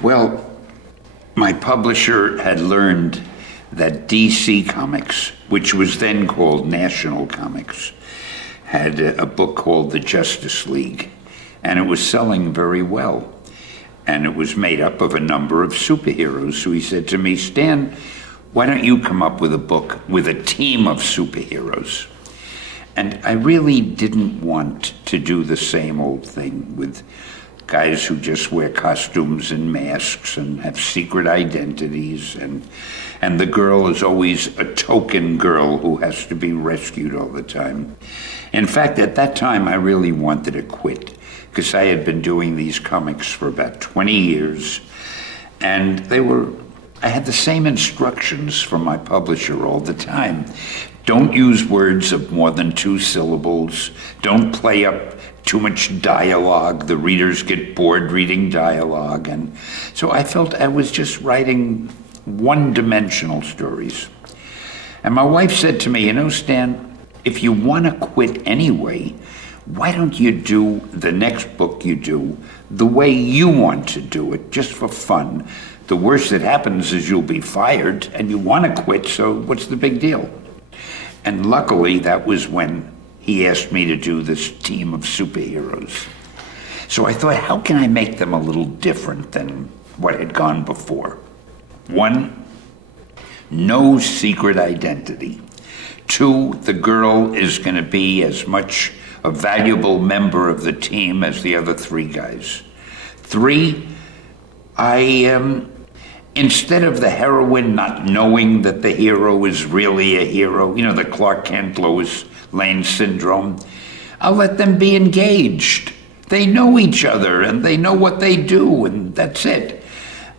Well, my publisher had learned that DC Comics, which was then called National Comics, had a book called The Justice League, and it was selling very well. And it was made up of a number of superheroes. So he said to me, "Stan, why don't you come up with a book with a team of superheroes?" And I really didn't want to do the same old thing with guys who just wear costumes and masks and have secret identities, and the girl is always a token girl who has to be rescued all the time. In fact, at that time, I really wanted to quit, because I had been doing these comics for about 20 years, and I had the same instructions from my publisher all the time. Don't use words of more than 2 syllables. Don't play up too much dialogue. The readers get bored reading dialogue. And so I felt I was just writing one-dimensional stories. And my wife said to me, "You know, Stan, if you want to quit anyway, why don't you do the next book you do the way you want to do it, just for fun? The worst that happens is you'll be fired, and you want to quit, so what's the big deal?" And luckily, that was when he asked me to do this team of superheroes. So I thought, how can I make them a little different than what had gone before? 1, no secret identity. 2, the girl is going to be as much a valuable member of the team as the other 3 guys. 3, instead of the heroine not knowing that the hero is really a hero, you know, the Clark Kent, Lois Lane syndrome, I'll let them be engaged. They know each other and they know what they do, and that's it.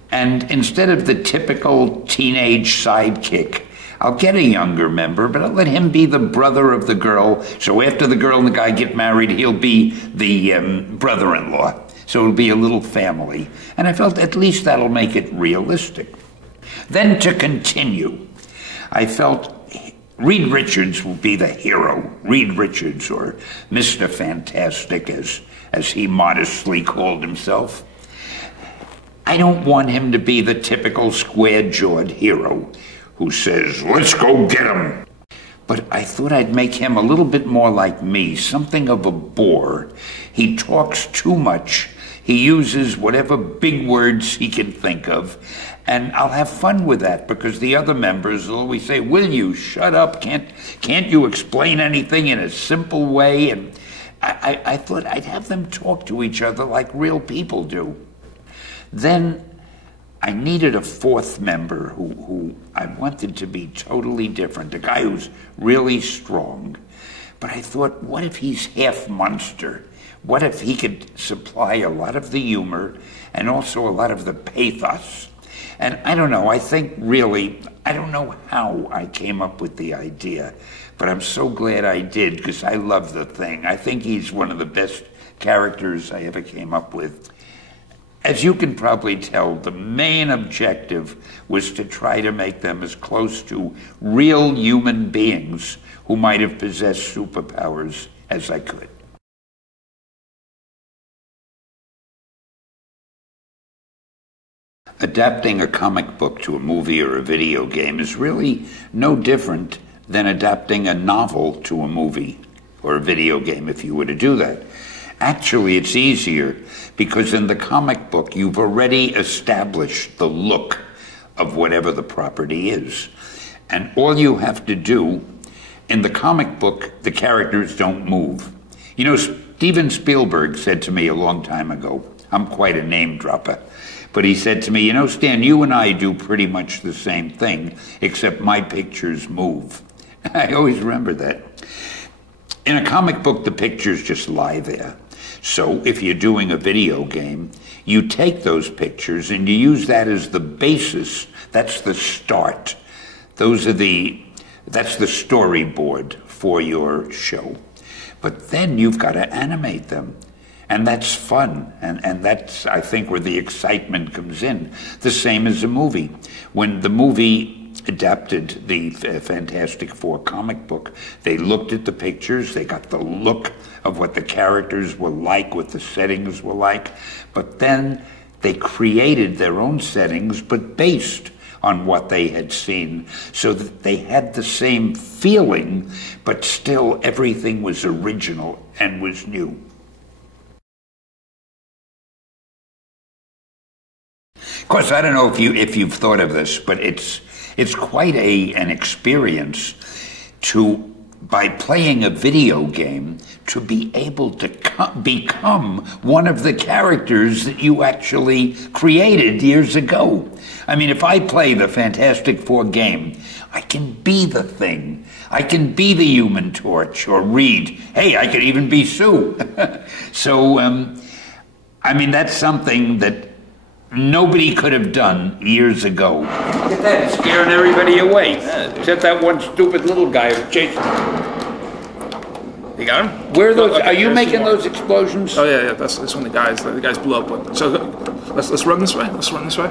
And instead of the typical teenage sidekick, I'll get a younger member, but I'll let him be the brother of the girl. So after the girl and the guy get married, he'll be the brother-in-law. So it'll be a little family. And I felt at least that'll make it realistic. Then to continue, I felt Reed Richards will be the hero. Reed Richards, or Mr. Fantastic, as he modestly called himself. I don't want him to be the typical square-jawed hero who says, "Let's go get him." But I thought I'd make him a little bit more like me, something of a bore. He talks too much. He uses whatever big words he can think of, and I'll have fun with that, because the other members will always say, "Will you shut up? Can't you explain anything in a simple way?" And I thought I'd have them talk to each other like real people do. Then I needed a 4th member who I wanted to be totally different, a guy who's really strong. But I thought, what if he's half monster? What if he could supply a lot of the humor and also a lot of the pathos? And I don't know, I think really, I don't know how I came up with the idea, but I'm so glad I did, because I love the thing. I think he's one of the best characters I ever came up with. As you can probably tell, the main objective was to try to make them as close to real human beings who might have possessed superpowers as I could. Adapting a comic book to a movie or a video game is really no different than adapting a novel to a movie or a video game, if you were to do that. Actually, it's easier, because in the comic book, you've already established the look of whatever the property is. And all you have to do, in the comic book, the characters don't move. You know, Steven Spielberg said to me a long time ago, I'm quite a name dropper, but he said to me, "You know, Stan, you and I do pretty much the same thing, except my pictures move." I always remember that. In a comic book, the pictures just lie there. So if you're doing a video game, you take those pictures and you use that as the basis. That's the start. That's the storyboard for your show. But then you've got to animate them. And that's fun, and that's, I think, where the excitement comes in. The same as a movie. When the movie adapted the Fantastic Four comic book, they looked at the pictures, they got the look of what the characters were like, what the settings were like, but then They created their own settings, but based on what they had seen, so that they had the same feeling, but still everything was original and was new. Of course, I don't know if you've thought of this, but it's quite an experience to, by playing a video game, to be able to become one of the characters that you actually created years ago. I mean, if I play the Fantastic Four game, I can be the Thing. I can be the Human Torch or Reed. Hey, I could even be Sue. So, I mean, that's something that nobody could have done years ago. Look at that, it's scaring everybody away. Except that one stupid little guy who chased him. You got him? Where are those? Okay, are you making those explosions? Oh yeah, that's when the guys blew up one. So let's run this way. Let's run this way.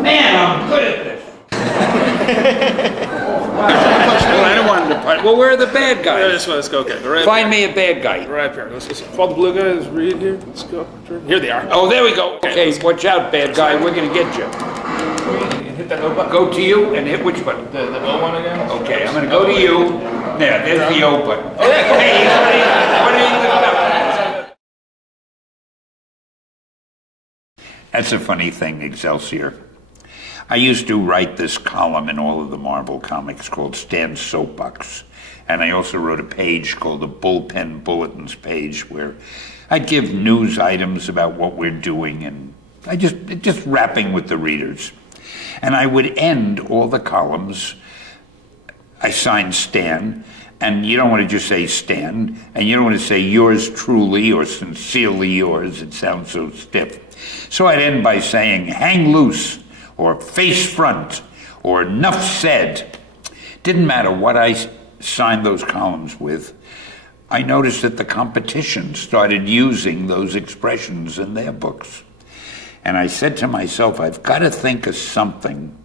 Man, I'm good at this. Well, I don't want him to punch. Well, where are the bad guys? Yeah, this way. Let's go. Okay. Right Find me a bad guy. Right up here. Let's follow the blue guys. Read here. Let's go. Here they are. Oh, there we go. Okay, watch out, bad guy. We're gonna get you. Hit that O button. Go to you and hit which button? The O one again. Okay, I'm gonna go to you. There, there's the O button. Oh, yeah. Hey, what are you doing? That's a funny thing, Excelsior. I used to write this column in all of the Marvel comics called Stan's Soapbox. And I also wrote a page called the Bullpen Bulletins page where I'd give news items about what we're doing and I just rapping with the readers. And I would end all the columns. I signed Stan, and you don't want to just say Stan, and you don't want to say yours truly or sincerely yours. It sounds so stiff. So I'd end by saying hang loose, or face front, or nuff said. Didn't matter what I signed those columns with. I noticed that the competition started using those expressions in their books. And I said to myself, I've got to think of something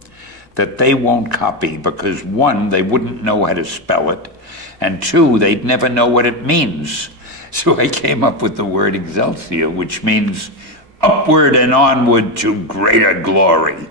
that they won't copy because, one, they wouldn't know how to spell it, and two, they'd never know what it means. So I came up with the word Excelsior, which means upward and onward to greater glory.